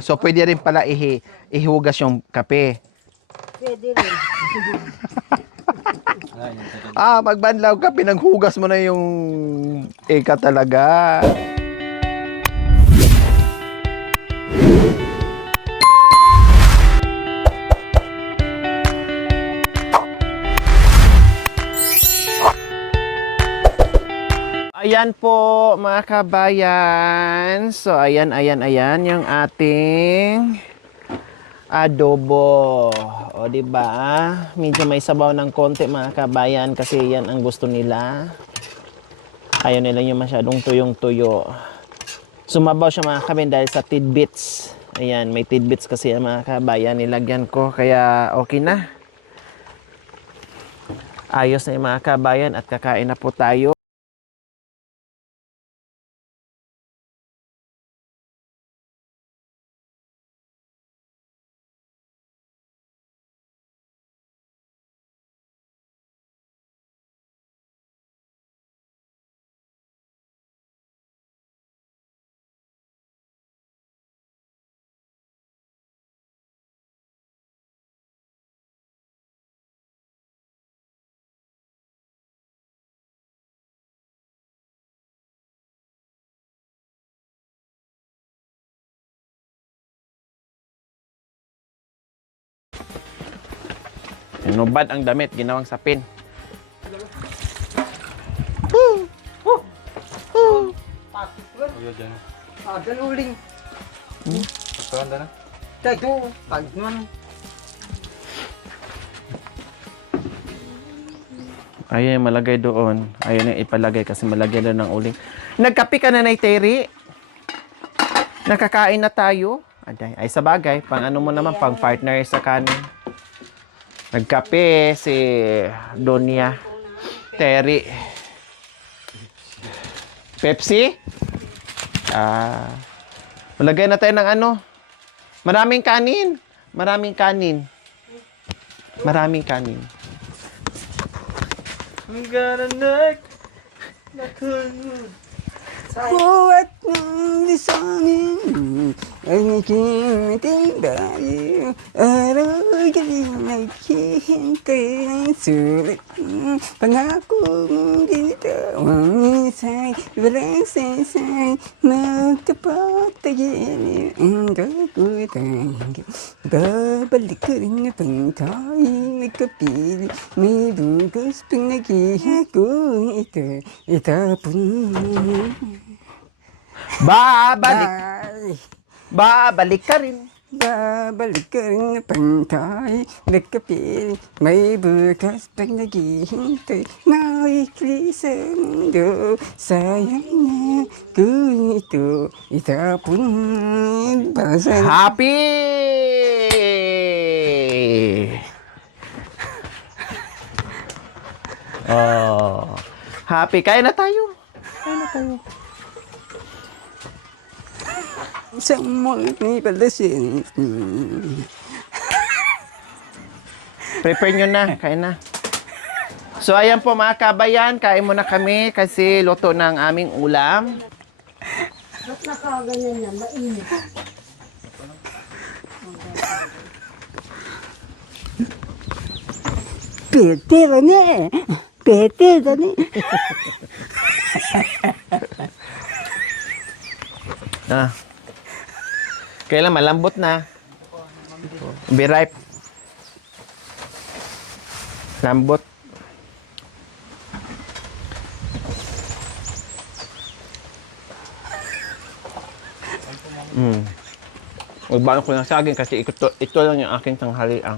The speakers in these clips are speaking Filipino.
So pwede rin pala ihugas yung kape. Pwede rin. Magbanlaw ka, pinaghugas mo na yung eka talaga. Ayan po mga kabayan. So ayan yung ating adobo. O di ba? Medyo may sabaw ng konti mga kabayan kasi yan ang gusto nila. Ayaw nila yung masyadong tuyong-tuyo. Sumabaw siya mga kabayan dahil sa tidbits. Ayan, may tidbits kasi yan mga kabayan. Nilagyan ko kaya okay na. Ayos na yung mga kabayan at kakain na po tayo. Inubad ang damit, ginawang sapin. Dan uling. Pagkakan na? Ito, pag naman. Ayun, malagay doon. Ayun yung ipalagay kasi malagay doon ng uling. Nagkape ka na, Nay Terry? Nakakain na tayo? Ay, sa bagay. Pang ano mo naman, pang partner sa kanin. Nagkape si Donya Terry. Pepsi? Malagay na tayo ng ano. Maraming kanin. Maraming kanin. Maraming kanin. I'm gonna knock Buat ng lisanin ang aking timbayo. Araw galing naghihintay ng sulit. Pangako mong ginitawang isay, walang sasay, magkapatagin ang kagutan. Babalik ko rin na pantay, nagkapili, may bukas pang naghihako ito, itapon. Babalik ka rin. Babalik ka rin na pantay, nagkapil, may bukas pag naghihintay, maikli sa mundo, sayang na kung ito itapon. Happy! Happy. Kain na tayo. Isang ni palasin. Prepare nyo na. Kain na. So, ayan po mga kabayan. Kain muna kami kasi luto ng aming ulam. Ba't nakaganyan yan? Mainit. Pete na eh. Pete na eh. Kailan malambot na. Be ripe. Lambot. Magbaon ko ng saging kasi ito lang yung aking tanghalian.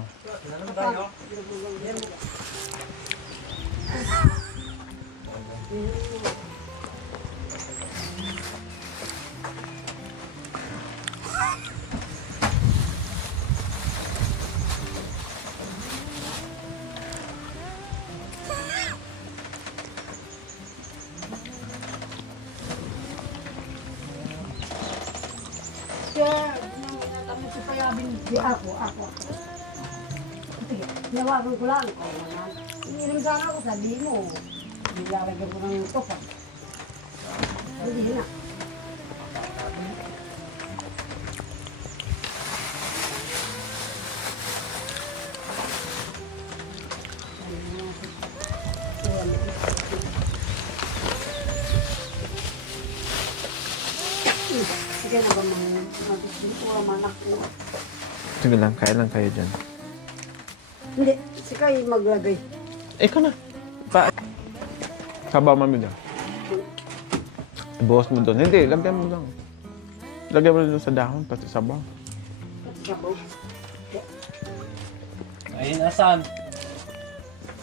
Ako. Sige, nawagan ko lang. Ininom sana ako, sabi mo. Nilalagyan ko ng topak. Hindi na. Kaya na ba magpintura manak ko? Sige lang, kaya lang kayo dyan. Hindi, si Kay maglagay. Ikaw na. Sabaw mami dyan. Ibuhos mo doon. Hindi, lagyan mo lang. Lagyan mo doon sa dahon, pati sabaw. Sabaw. Ayun, asan?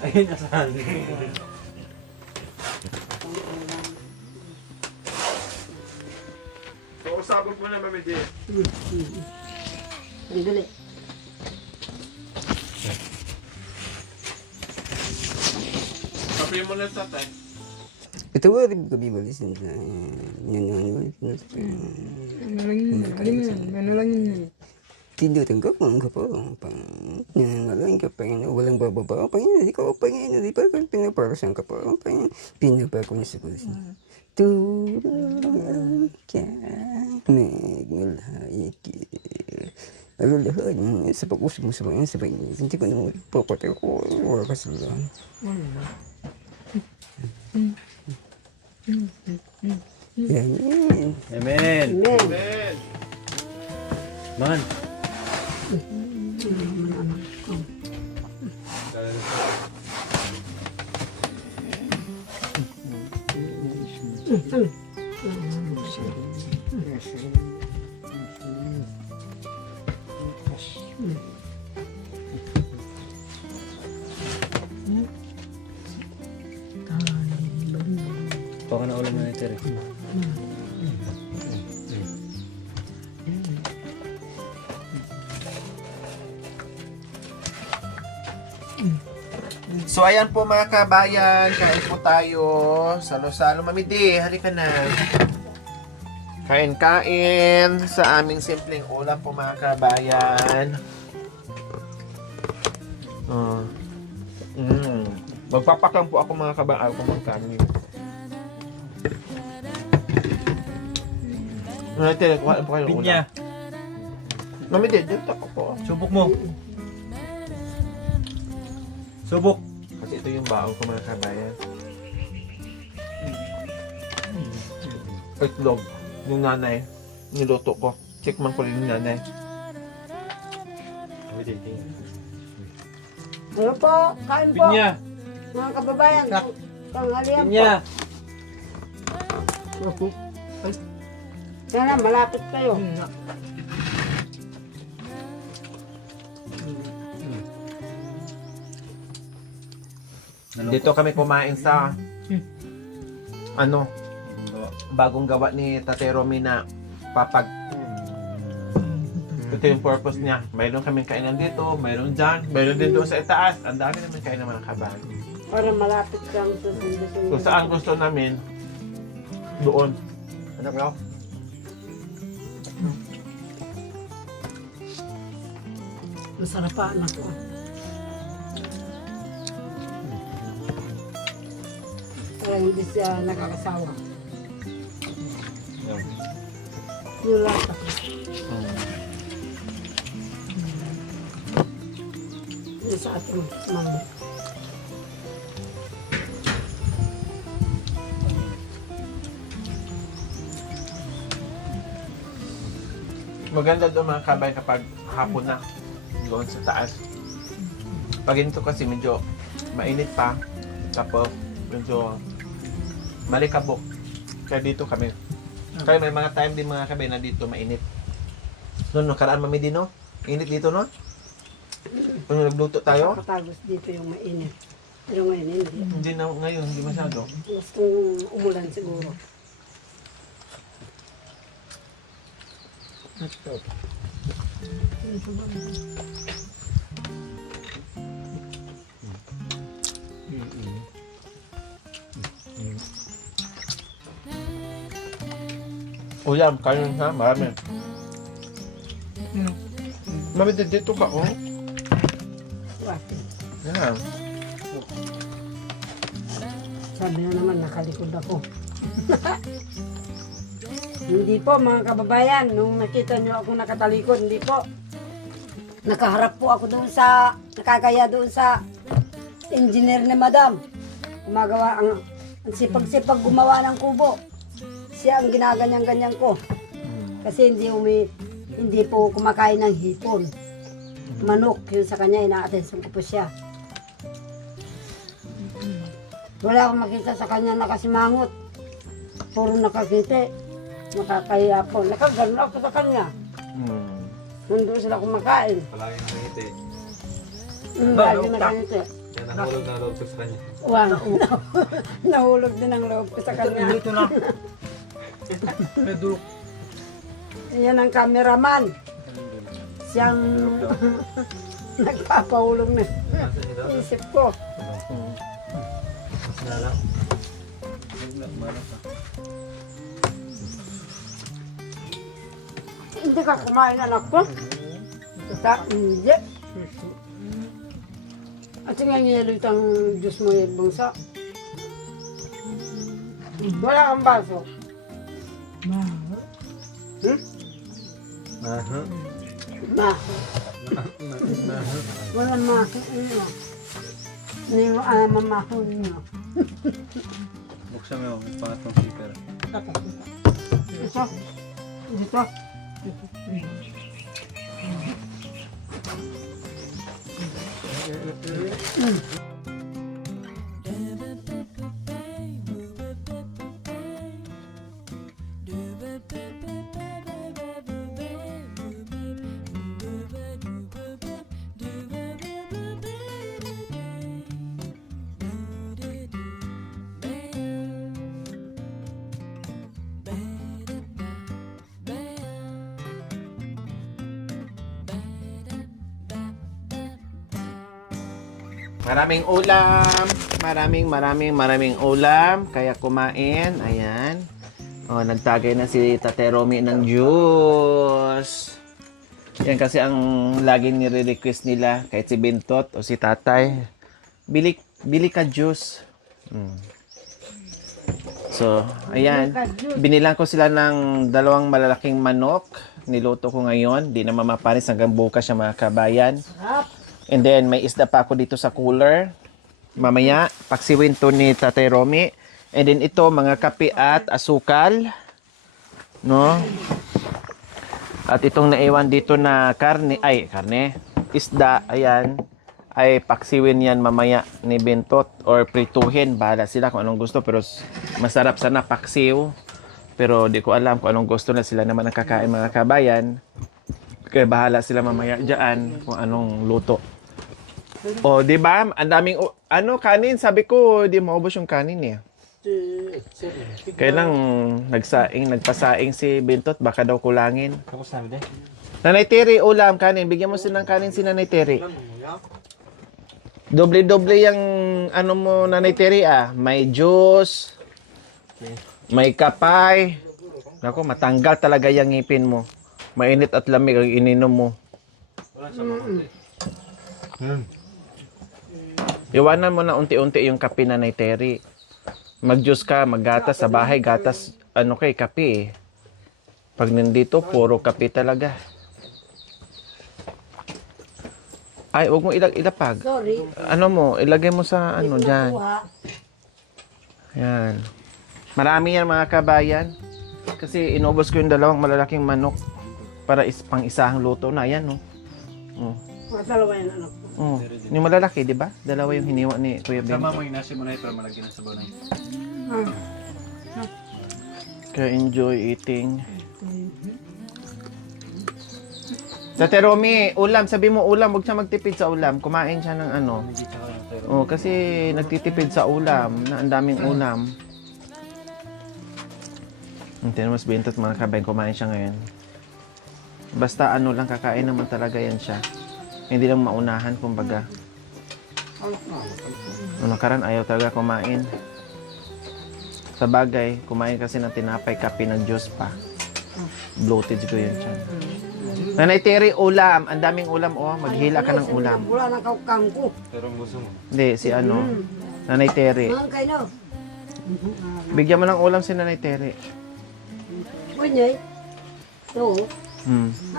Ayun, asan? So, sabog mo na mami dyan. Dali. Sabi mo na tatay. Ito rin kami balis na Ano lang yun? Tinutanggap mo ang kapang pang nangalang kapang walang bababa pang hindi ko pang hindi pa kan pinaparasan kapang pang pinapako niya sa pulis. Turang ka nagmalhay ki. Alalahan sa pag-usap mo sa mga sabay hindi ko na papatay ko wala kasalanan. Yan. Amen. Amen. Man. Baka na ulam na ito rin. So ayan po mga kabayan, kain po tayo. Salo-salo, Mami D, halika na. Kain-kain sa aming simpleng ulam po mga kabayan. Magpapakang po ako mga kabayan kung magkanin. Ate, kuhaan po kayo ng ulam. Pinya. Mami D, dito ako po. Subok mo. Subok. Kasi ito yung baon ko mga kabayan. Itlog. Yung nanay. Niluto ko. Checkman ko rin yung nanay. Ano po? Kain po. Pinya. Mga kababayan. Panghalian po. Pinya. Sana malapit kayo. Dito kami kumain sa ano, bagong gawa ni Tate Romy na papag. Ito yung purpose niya. Mayroon kaming kainan dito, mayroon dyan, mayroon din doon sa itaas. Ang dami naman kainan mga kabayan. Para malapit kang Kung saan gusto namin, doon. Ano ka? Masarapan ako. Para hindi siya nakakasawa. Yung lahat ako. Yung sa ating mga. Maganda doon mga kabay kapag hapon na doon sa taas. Pag ganito kasi medyo mainit pa, tapos medyo malikabok. Kaya dito kami. Kaya may mga time din mga kabay na dito mainit. Noon, nakaraan mami din, no? Init dito, no? Kung nagluto tayo, Nakatagos dito yung mainit. Pero ngayon hindi. hindi na ngayon, hindi masyado. Gustong umulan siguro. Ulam, kanin ha, marami. Mami, dito ka, oh. Wati. Yan. Sabi na naman, nakalikod ako. Hindi po mga kababayan, nung nakita nyo ako nakatalikod, hindi po. Nakaharap po ako doon sa, nakakaya doon sa engineer ni madam. Gumagawa, ang sipag-sipag gumawa ng kubo. Siya ang ginaganyan-ganyan ko. Kasi hindi po kumakain ng hipon. Manok, yun sa kanya, ina-attention ko po siya. Wala akong makita sa kanya nakasimangot. Puro nakakiti. Nakakaya po. Nakaganon ako sa kanya. Hindi sila kumakain. Palagi nakangiti. Lagi nakangiti. Yan ang hulog na loob ko sa kanya. Wow. Nahulog din ang loob ko sa kanya. Ito na. May dulok. Yan ang cameraman. Siyang nagpapahulog na isip ko. Mas na lang. Hindi ka kumain, anak ko. Hindi. At nga niyelo itang Diyos mo yung bungsa. Wala kang baso. Hmm? Aha. Ma. Wala maso. Hindi mo mamahon niyo. Buksan mo yung pangatlong zipper. Ito. Dito. Maraming ulam. Maraming ulam. Kaya kumain. Ayan. Oh, nagtagay na si Tate Romy ng juice. Yan kasi ang laging nire-request nila kahit si Bintot o si Tatay. Bili ka juice. So, ayan. Binilang ko sila ng 2 malalaking manok. Niluto ko ngayon. Di na mamapanis hanggang bukas siya mga kabayan. And then, may isda pa ako dito sa cooler. Mamaya, paksiwin to ni Tatay Romy. And then ito, mga kape at asukal. No? At itong naiwan dito na karne, isda, ayan, ay paksiwin yan mamaya ni Bintot or prituhin. Bahala sila kung anong gusto. Pero masarap sana paksiw. Pero di ko alam kung anong gusto na sila naman ang kakain mga kabayan. Kaya bahala sila mamaya dyan kung anong luto. O, di ba? Ang daming, kanin. Sabi ko, di maubos yung kanin eh. Kaya lang, nagpasaing si Bintot. Baka daw kulangin. Kamusta namin din? Nanay Terry, ulam, kanin. Bigyan mo sila ng kanin si Nanay Terry. Doble-doble yung mo, Nanay Terry ah. May juice. May kapay. Naku, matanggal talaga yung ngipin mo. Mainit at lamig ang ininom mo. Iwanan mo na unti-unti yung kape na Terry. Mag-juice ka, maggatas sa bahay, gatas, kape eh. Pag nandito, puro kape talaga. Ay, huwag mo ilapag. Sorry. Ilagay mo sa dyan. Yan. Marami yan mga kabayan. Kasi inubos ko yung 2 malalaking manok para pang-isahang luto na. Yan, no? Mga 2 yan, anak ko. Yung malalaki, di ba? 2 yung hiniwa ni Kuya Ben. Sama mo yung nasi mo na ito para malagyan ng sabaw na yun. Kaya enjoy eating. Tate Romy, ulam. Sabi mo ulam, huwag siya magtipid sa ulam. Kumain siya ng kasi nagtitipid sa ulam. Na ang daming ulam. Hindi na mas Bintot mga kabayan, kumain siya ngayon. Basta lang, kakain naman talaga yan siya. Hindi lang maunahan, kumbaga. Nakaraan, ayaw talaga kumain. Sa bagay, kumain kasi ng tinapay, kape, ng juice pa. Bloated ko yun siya. Nanay Terry, ulam. Ang daming ulam, maghila ka ng ulam. Wala na kaukang ko. Pero ang gusto mo. Hindi, si Nanay Terry. Mga kayo. Bigyan mo ng ulam si Nanay Terry. Kunyay. Oo.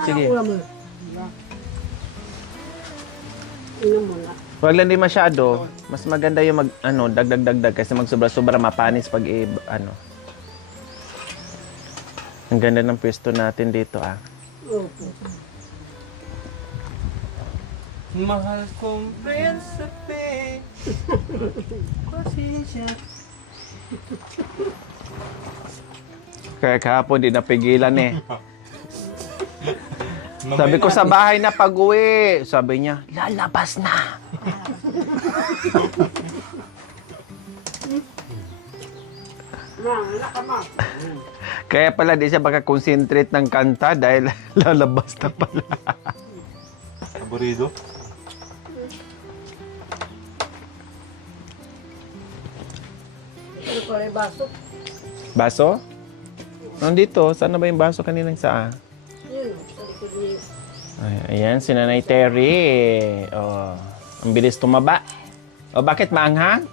Sige. Ulam mo. Inom mo na. Huwag lang din masyado. Mas maganda yung dagdag kasi magsobra-sobra mapanis pag Ang ganda ng pwesto natin dito ah. Opo. Mahal kong prinsipe. Pasensya. Kaya kahapon di napigilan eh. Sabi ko sa bahay na pag-uwi. Sabi niya, lalabas na. Kaya pala di siya makakonsentrate ng kanta dahil lalabas na pala. Aburido. Ano pa rin baso? Baso? Nandito, saan na ba yung baso kaninang saa? Yun, sa likod niya. Ay, ayan, si Nanay Terry. Oh, ang bilis tumaba. O, bakit maanghang?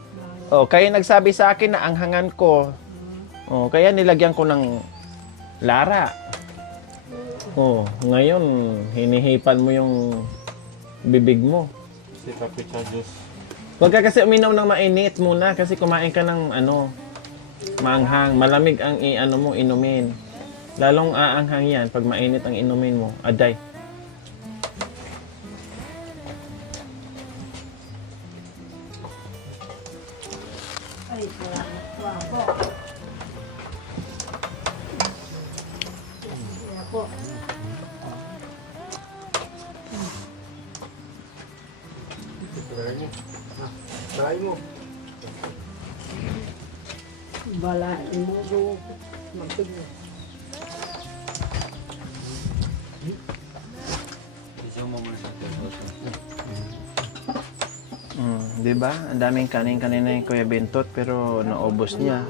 O, kayo nagsabi sa akin na anghangan ko. O, kaya nilagyan ko ng Lara. O, ngayon, hinihipan mo yung bibig mo. Si Kapicha Diyos. Huwag ka kasi uminom ng mainit muna kasi kumain ka ng maanghang. Malamig ang mo, inumin. Lalong aanghang yan pag mainit ang inumin mo. Aday. Ay, salamat po ako. Kaya po. Bahay mo. Balain mo do. Magtigil. Isang mo muna sa television. Di ba? Ang daming kanin kanina yung Kuya Bentot pero naubos niya.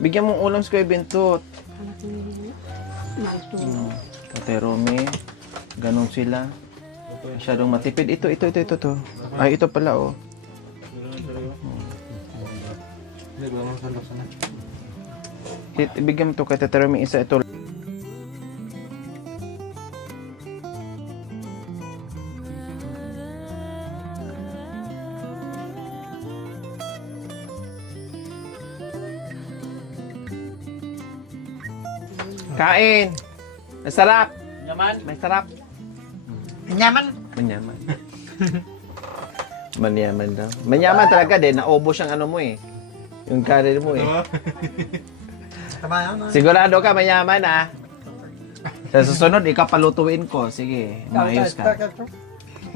Bigyan mong ulam si Kuya Bentot. Kate Romy, ganun sila. Masyadong matipid. Ito. Ay, ito pala, oh. Hindi, wala mo sa laksa na. Ibigyan mo to kay Tete Romy, isa ito. Kain! Masarap! Yaman. May sarap. Yaman. Manyaman. Manyaman daw. Manyaman talaga din. Naubos ang ano mo eh. Yung karir mo eh. Tama yan. Sigurado ka manyaman ah. Sa susunod, ikaw palutuin ko. Sige, maayos ka.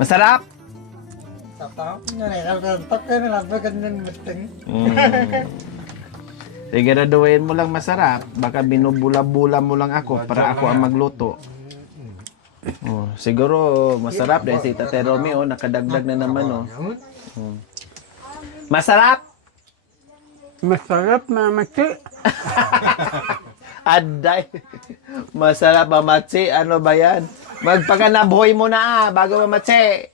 Masarap? Siguraduhin mo lang masarap. Baka binubula-bula mo lang ako para ako ang magluto. Oh, siguro masarap dahil si Tate Romy oh, nakadagdag na naman oh. Masarap? Masarap, mamati. Aday. Masarap mamatsi. Ano ba yan? Magpakanabuhay mo na bago mamatsi.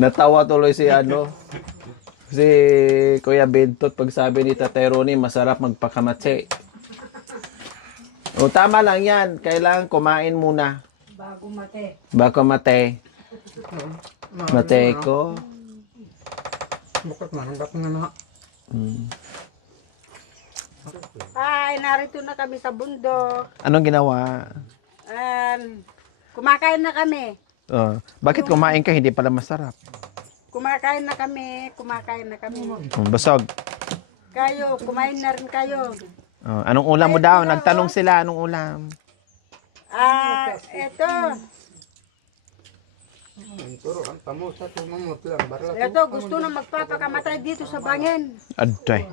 Natawa tuloy si si Kuya Bentot pag sabi ni Tate Romy masarap magpakamatsi. O tama lang yan. Kailangan kumain muna. Bago mate. Bago mate. Mate ko. Bakit mananggap na na? Ay, narito na kami sa bundok. Anong ginawa? Kumakain na kami. Bakit kumain ka hindi pala masarap? Kumakain na kami. Busog. Kayo, kumain na rin kayo. Anong ulam mo daw? Nagtanong sila anong ulam. Eto. Pero ang tamo sa tumamot lang. Barla. Eto, gusto na magpapakamatay dito sa bangin. Aday.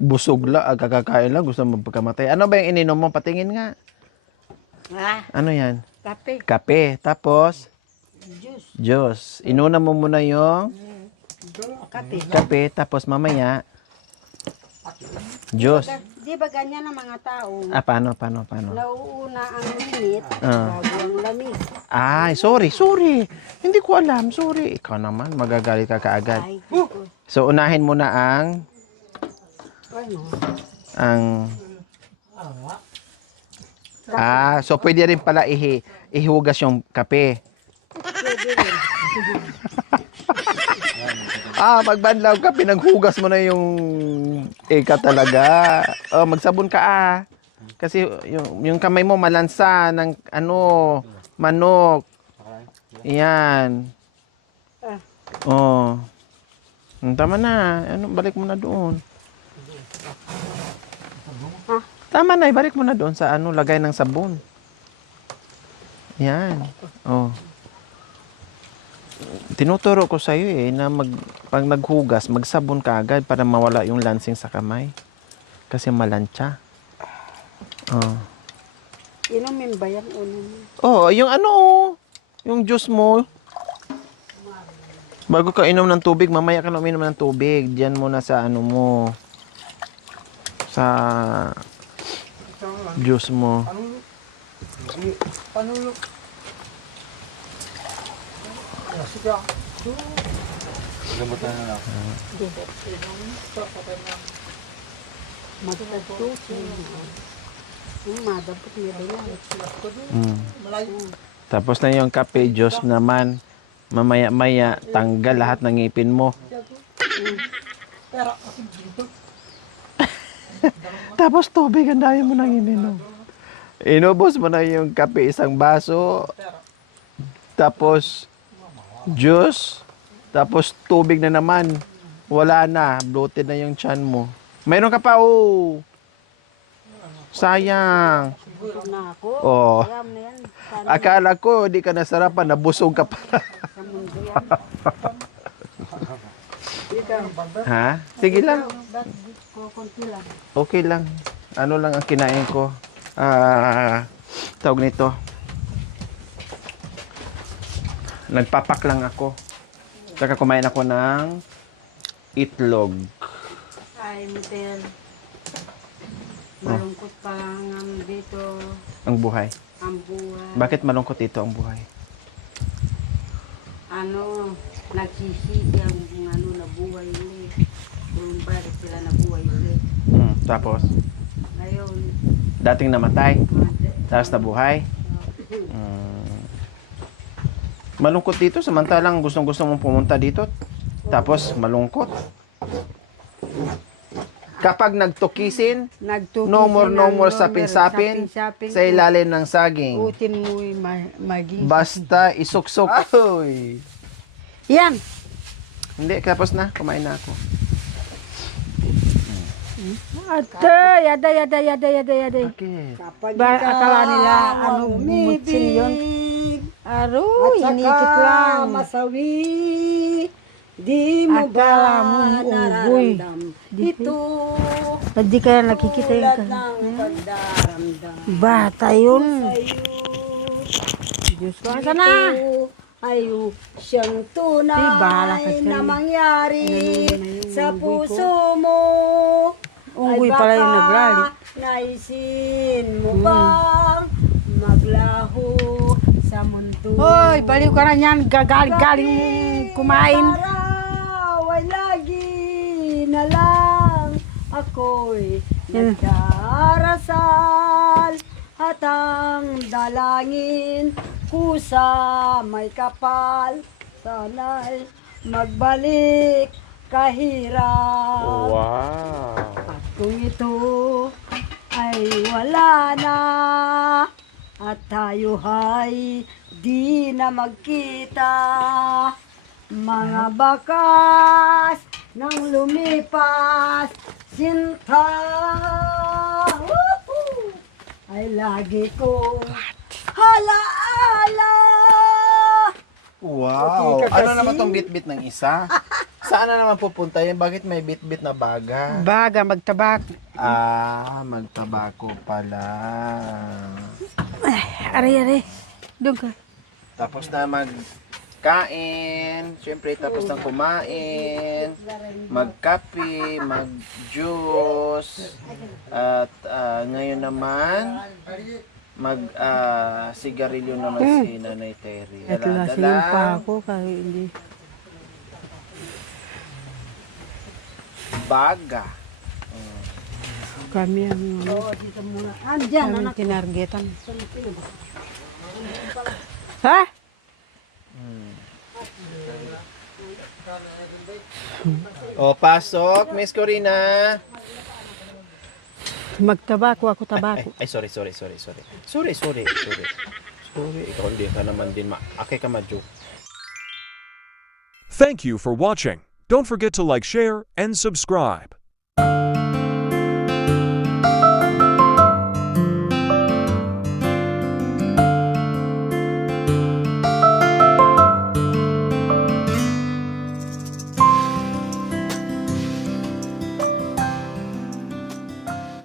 Busog la, kakakain lang, gusto magpakamatay. Ano ba yung ininom mo? Patingin nga. Ano yan? Kape. Kape. Tapos? Juice. Diyos. Inuna mo muna yung Kape. kape. Tapos mamaya, Diyos. Di ba ganyan ang mga tao? Paano? Nauuna ang init, bago ang lamig. Ay, sorry. Hindi ko alam, sorry. Ikaw naman, magagalit ka kaagad. Ay, So, unahin mo na ang so pwede rin pala ihugas yung kape. Magbanlaw ka, pinaghugas mo na yung ika talaga. Magsabon ka Kasi yung kamay mo malansa ng ano, manok. Yan. Oh. Tama na. Ano, balik mo na doon. Tama na, ibalik mo na doon sa ano, lagay ng sabon. Yan. Oh. Tinuturo ko sa iyo na pag naghugas, magsabon ka agad para mawala yung lansing sa kamay. Kasi malantsa. Oh. Inumin ba yan? Oh, yung ano, yung juice mo. Bago ka inom ng tubig, mamaya ka na uminom ng tubig. Diyan muna sa ano mo. Sa juice mo. Gamutan na lang. Tapos na yung kape, juice naman. Mamaya-maya, tanggal lahat ng ngipin mo. Tapos tubig, ang dami mo nang ininom. Inubos mo na yung kape, isang baso. Tapos, juice. Tapos, tubig na naman. Wala na. Bloated na yung tiyan mo. Mayroon ka pa, oh. Sayang. Na ako. Oh. Alam na yan. Akala ko, di ka nasarapan. Nabusog ka pa. Sa mundo yan. Ha? Sige lang. Konti lang. Okay lang. Ano lang ang kinain ko. Tawag nito. Nagpapak lang ako. Saka kumain ako ng itlog. Ay, Mitel. Malungkot pa nga dito Ang buhay. ang buhay. Bakit malungkot ito ang buhay? Ano, nagsisisi ang ano, nabuhay ulit. Kung bakit sila nabuhay ulit. Tapos, Ngayon, dating namatay. Tapos nabuhay. Malungkot dito. Samantalang gustong-gusto mong pumunta dito. Tapos malungkot. Kapag nagtukisin, no more sapin-sapin sa ilalim ng saging. Utin mo'y maging. Basta isuksok. Ahoy! Yan! Hindi, tapos na. Kumain na ako. Yada. Bakit? Ba, akala nila, ano, bumutsin yun. Aro, inikot lang. Masawi, di mo Akala mo unggoy. Ito, Hindi kaya nakikita yung tulad ng pagdaramdam bata yun. sa'yo. Diyos ko, asa na? Ayo, siyang Di, bahala ka tunay sa na iyo. mangyari sa puso mo. Unggoy pala yung naglali. Naisin mo bang maglaho sa mundo? Hoy, baliw ka na yan. Galing mong kumain. Araw ay lagi na lang ako'y nagdarasal at ang dalangin kusa may kapal sana'y magbalik kahirap. Wow! At kung ito ay wala na at tayo ay di na magkita, mga bakas nang lumipas sinta, woohoo, ay lagi kong halaala. Wow! Hindi ka Ano kasi- naman tong bit-bit ng isa? Saan na naman pupunta yan? Bakit may bit-bit na baga? Baga, magtabak. Magtabako pala. Aray. Doon ka. Tapos na magkain. Siyempre, tapos na kumain. Magkape, mag-juice. At ngayon naman, sigarilyo naman si Nanay Terry. At lasing pa ako kahit hindi. Baga. Kami ang Andyan, anak. tinargetan. Ha? O, pasok, Miss Corina. Magtabako ako tabako. Ay, sorry. Sorry, ikaw hindi ka naman din akay ka ma-joke. Thank you for watching. Don't forget to like, share, and subscribe.